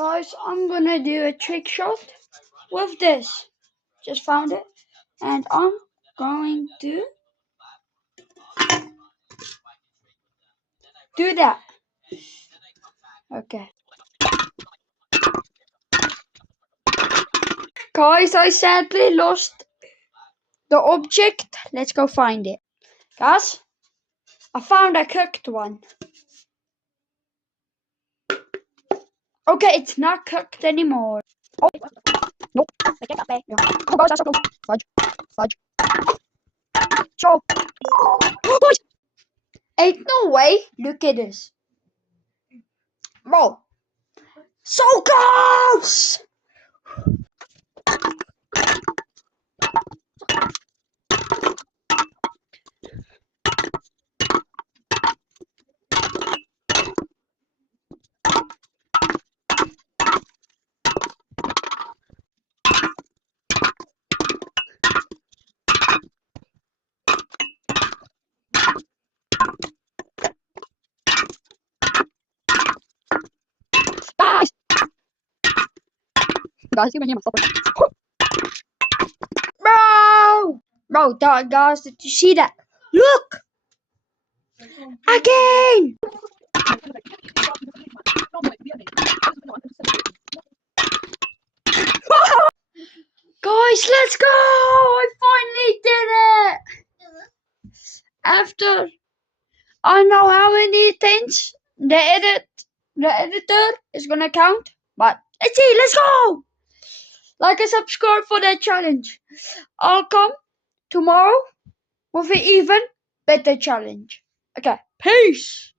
Guys, I'm gonna do a trick shot with this. Just found it. And I'm going to do that. Okay. Guys, I sadly lost the object. Let's go find it. Guys, I found a cooked one. Okay, it's not cooked anymore. Oh, nope. I can't get back. Oh, guys, that's so close. Fudge. So, guys, ain't no way. Look at this. Bro, so close! Guys, you can hear myself. Bro, guys, did you see that? Look! Again! Guys, let's go! I finally did it! After I know how many things the editor is gonna count, but let's see, let's go! Like and subscribe for that challenge. I'll come tomorrow with an even better challenge. Okay, peace!